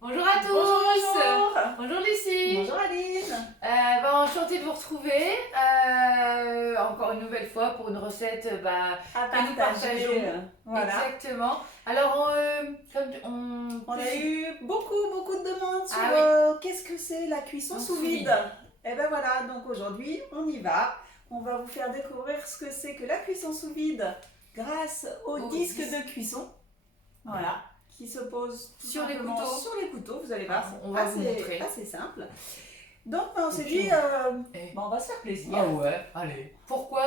Bonjour à tous. Bonjour. Bonjour Lucie. Bonjour Aline. Enchantée de vous retrouver encore une nouvelle fois pour une recette À que nous partageons. Voilà. Exactement. Alors comme On a eu beaucoup de demandes sur qu'est-ce que c'est la cuisson En sous sous vide. vide. Et ben voilà, donc aujourd'hui on y va. On va vous faire découvrir ce que c'est que la cuisson sous vide grâce au disque de cuisson. Voilà. Qui se pose tout Sur les simplement couteaux. sur les couteaux, vous allez voir, Ah, c'est on va vous montrer. assez simple. Donc on s'est puis, dit, Eh. on va se faire plaisir. Ah ouais, allez. Pourquoi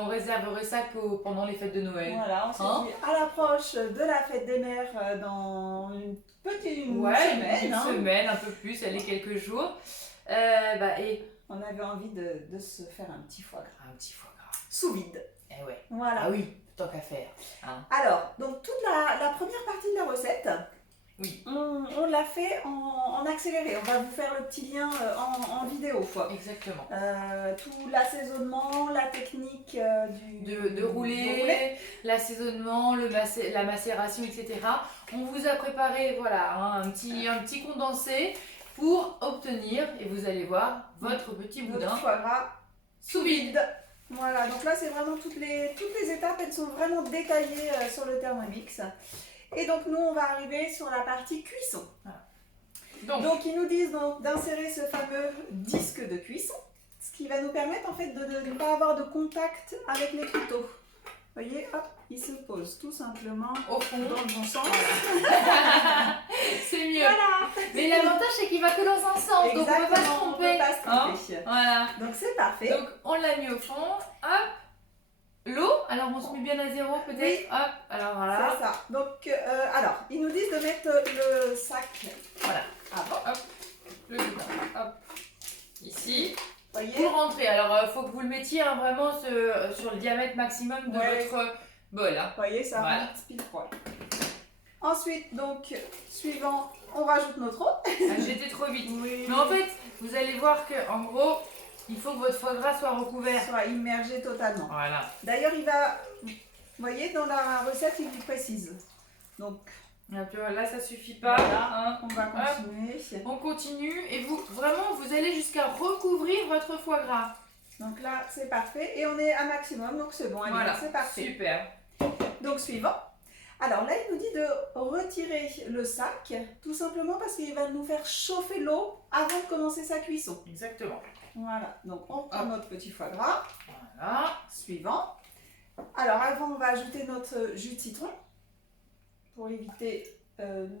on réserverait ça pendant les fêtes de Noël? Voilà, on s'est dit à l'approche de la fête des mères dans une semaine. Une semaine, un peu plus, allez, quelques jours. Et On avait envie de se faire un petit foie gras. un petit foie gras. Sous vide. Eh ouais. Voilà. Ah oui, tant qu'à faire. Hein. Alors, donc toute la première partie de la recette, Oui. on l'a fait en accéléré. On va vous faire le petit lien en vidéo. Exactement. Tout l'assaisonnement, la technique De rouler, l'assaisonnement, la macération, etc. On vous a préparé un petit condensé pour obtenir, et vous allez voir, votre petit notre boudin foie gras sous vide. Voilà, donc là c'est vraiment toutes les étapes, elles sont vraiment détaillées sur le Thermomix. Et donc nous on va arriver sur la partie cuisson. Voilà. Donc ils nous disent d'insérer ce fameux disque de cuisson, ce qui va nous permettre en fait de ne pas avoir de contact avec les couteaux. Vous voyez, hop, il se pose tout simplement Au fond, dans le bon sens. c'est mieux. Voilà. Mais l'avantage c'est qu'il va que dans un sens, donc on ne peut pas se Exactement, on tromper. peut pas se tromper. Voilà. Donc c'est parfait. Donc on l'a mis au fond. Hop. L'eau, alors on se met bien à zéro peut-être. Oui. Hop, alors voilà. C'est ça. Donc, alors, ils nous disent de mettre le sac Voilà. avant. Hop. Le boudin. Hop. Ici. Vous voyez, Pour rentrer, alors il faut que vous le mettiez vraiment sur le diamètre maximum de votre bol. Hein. vous voyez, ça Voilà. rentre pile poil. Ensuite, donc, suivant, on rajoute notre eau. Ah, j'étais trop vite. Oui. Mais en fait, vous allez voir que en gros, il faut que votre foie gras soit recouvert. Soit immergé totalement. Voilà. D'ailleurs, il va, vous voyez, dans la recette, il vous précise. Donc, Ah, tu vois, là, ça suffit pas. voilà, Hein. on va continuer. On continue et vous allez jusqu'à recouvrir votre foie gras. Donc là, c'est parfait. Et on est à maximum, donc c'est bon, allez, Voilà. c'est parfait. Super. Donc, suivant. Alors là, il nous dit de retirer le sac, tout simplement parce qu'il va nous faire chauffer l'eau avant de commencer sa cuisson. Exactement. Voilà, donc on prend notre petit foie gras. Voilà. Suivant. Alors avant, on va ajouter notre jus de citron pour éviter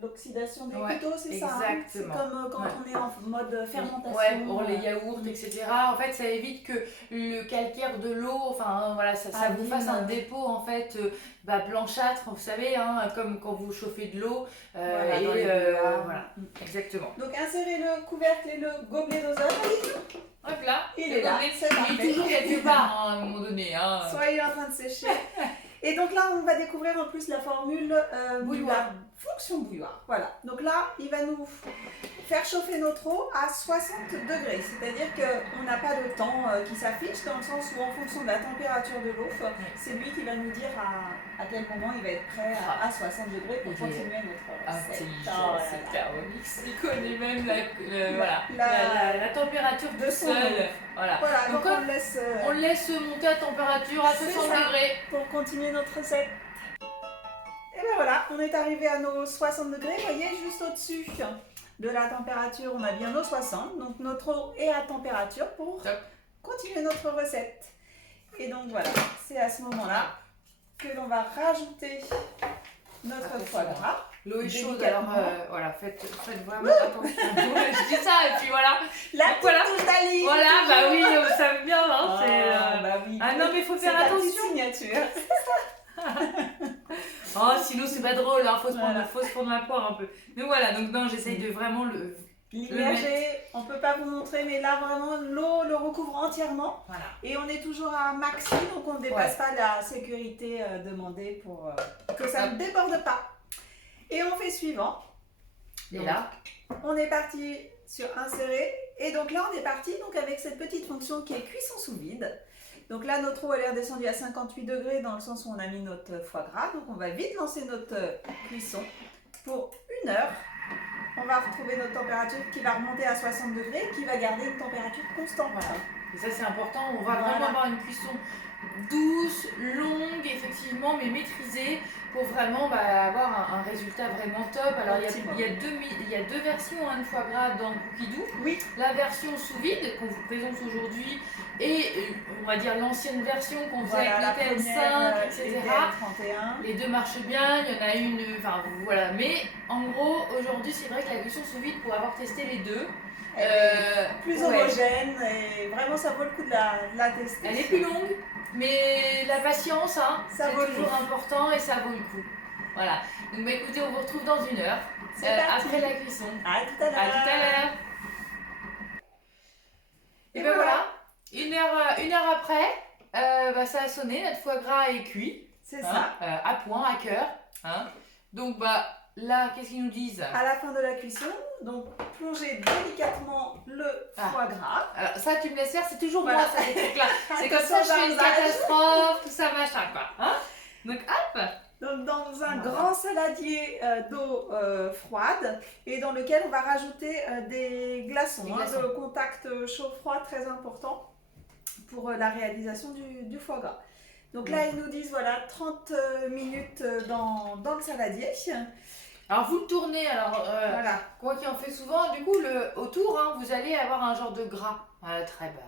l'oxydation des couteaux, c'est ça hein. C'est Exactement. comme quand on est en mode fermentation. Ouais, pour les yaourts, etc. En fait, ça évite que le calcaire de l'eau, enfin voilà, ça vous fasse un dépôt en fait blanchâtre, vous savez, hein, comme quand vous chauffez de l'eau. Voilà, exactement. Donc insérez le couvercle et le gobelet doseur. Hop là, Il est là, c'est il parfait. est toujours quelque part hein, à un moment donné. Hein. Soit il est en train de sécher. Et donc là, on va découvrir en plus la formule bouilloire. la fonction bouilloire. Voilà. Donc là, il va nous faire chauffer notre eau à 60 degrés. C'est-à-dire qu'on n'a pas de temps qui s'affiche dans le sens où en fonction de la température de l'eau, c'est lui qui va nous dire à quel moment il va être prêt à 60 degrés pour continuer notre recette. Intelligent, c'est Thermomix. Il connaît même la température de son seul. eau. Voilà. Voilà, donc on le laisse monter à température à 60 degrés. Pour continuer notre recette. Et bien voilà, on est arrivé à nos 60 degrés. Vous voyez, juste au-dessus de la température, on a bien nos 60. Donc notre eau est à température pour continuer notre recette. Et donc voilà, c'est à ce moment-là que l'on va rajouter notre foie gras. L'eau est chaude, alors voilà, faites vraiment attention. Je dis ça et puis voilà. La petite touche d'Aline. Voilà, bah oui, ça veut bien. Hein, oui. Ah non, mais il faut faire attention. Signature. Oh, sinon c'est pas drôle, hein, faut se prendre la poire un peu. Donc voilà, donc non, j'essaye de vraiment l'immerger. On peut pas vous montrer, mais là vraiment l'eau le recouvre entièrement. Voilà. Et on est toujours à maxi, donc on ne dépasse pas la sécurité demandée pour que ça ne déborde pas. Et on fait suivant. Et donc, là, on est parti sur insérer. Et donc là, on est parti donc avec cette petite fonction qui est cuisson sous vide. Donc là, notre eau elle est redescendue à 58 degrés dans le sens où on a mis notre foie gras. Donc on va vite lancer notre cuisson pour 1 heure. On va retrouver notre température qui va remonter à 60 degrés, qui va garder une température constante. Voilà. Et ça c'est important, on va vraiment avoir une cuisson douce, longue, effectivement, mais maîtrisée pour vraiment avoir un résultat vraiment top. Alors il y a deux versions de foie gras dans Cookidoo. Oui. La version sous vide qu'on vous présente aujourd'hui et on va dire l'ancienne version qu'on faisait avec le TM5, etc. Les deux marchent bien, il y en a une, enfin voilà. Mais en gros, aujourd'hui, c'est vrai que la cuisson sous vide, pour avoir testé les deux, plus homogène et vraiment ça vaut le coup de la tester. Elle est plus longue, mais la patience, hein, c'est toujours important et ça vaut le coup. Voilà. Donc écoutez, on vous retrouve dans 1 heure après la cuisson. À tout à l'heure. À tout à l'heure. Et ben voilà, 1 heure après, ça a sonné, notre foie gras est cuit. C'est ça. À point, à cœur. Hein. Donc là, qu'est-ce qu'ils nous disent? À la fin de la cuisson, donc plongez délicatement le foie gras. Alors ça, tu me laisses faire, c'est toujours moi, ça, ces trucs-là. C'est comme ça, je fais une catastrophe, tout ça, machin, quoi. Hein, donc, hop. Donc, dans un grand saladier d'eau froide et dans lequel on va rajouter des glaçons. De contact chaud-froid très important pour la réalisation du foie gras. Donc là, ils nous disent, voilà, 30 minutes dans le saladier. Alors vous le tournez, quoi qu'il en fait souvent, du coup autour, hein, vous allez avoir un genre de gras,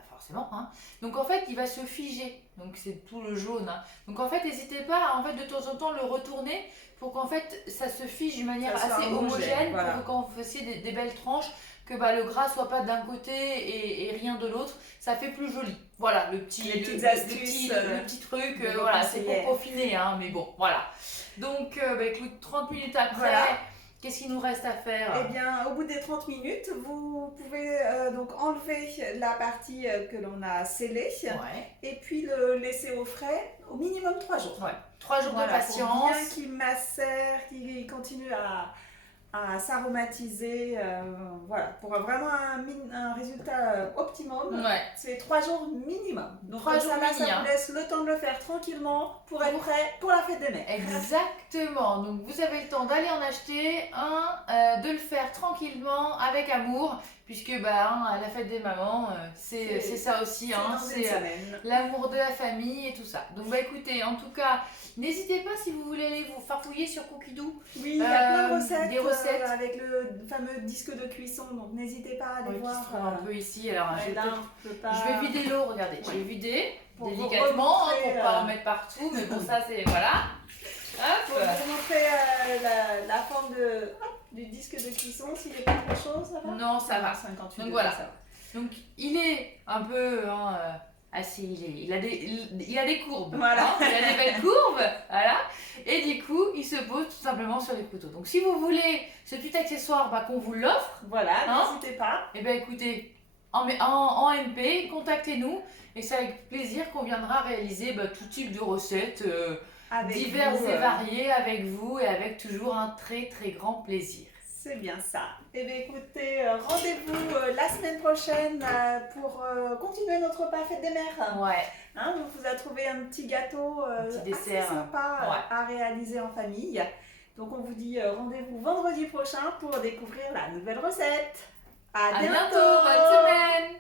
forcément. Hein. Donc en fait il va se figer, donc c'est tout le jaune. Hein. Donc en fait n'hésitez pas à de temps en temps le retourner pour qu'en fait ça se fige d'une manière assez homogène, voilà. Pour que quand vous fassiez des belles tranches, que le gras soit pas d'un côté et rien de l'autre, ça fait plus joli. Voilà le petit truc, voilà, c'est pour peaufiner, hein, mais bon, voilà. Donc, écoute, 30 minutes après, voilà. Qu'est-ce qu'il nous reste à faire? Eh bien, au bout des 30 minutes, vous pouvez donc enlever la partie que l'on a scellée et puis le laisser au frais au minimum 3 jours. 3 jours de patience. Pour bien qu'il macère, qu'il continue à s'aromatiser, pour vraiment un résultat optimum, c'est 3 jours minimum. Donc 3 jours ça vous laisse le temps de le faire tranquillement pour être prêt pour la fête des mères. Exactement, donc vous avez le temps d'aller en acheter un, de le faire tranquillement, avec amour, puisque la fête des mamans, c'est ça aussi, hein, c'est l'amour de la famille et tout ça. Donc écoutez, en tout cas, n'hésitez pas si vous voulez aller vous farfouiller sur Cookidoo. Oui, il y a plein de recettes, avec le fameux disque de cuisson, donc n'hésitez pas à aller voir. Qui se trouve un peu ici, alors je vais vider l'eau, regardez, je vais vider délicatement pour ne pas en mettre partout, mais bon ça c'est, voilà. Pour vous montrer la forme du disque de cuisson, s'il n'est pas trop chaud, ça va? Non, ça va. 58 donc voilà. Donc il est un peu il a des courbes. Voilà. Hein, il a des belles courbes. Voilà. Et du coup, il se pose tout simplement sur les couteaux. Donc si vous voulez ce petit accessoire, qu'on vous l'offre. Voilà, n'hésitez pas. Et écoutez, en MP, contactez-nous. Et c'est avec plaisir qu'on viendra réaliser tout type de recettes diverses et variées avec vous et avec toujours un très très grand plaisir. C'est bien ça. Et bien écoutez, rendez-vous la semaine prochaine pour continuer notre repas fête des mères. Hein, on vous a trouvé un petit gâteau assez sympa à réaliser en famille. Donc on vous dit rendez-vous vendredi prochain pour découvrir la nouvelle recette. À bientôt. Bonne semaine.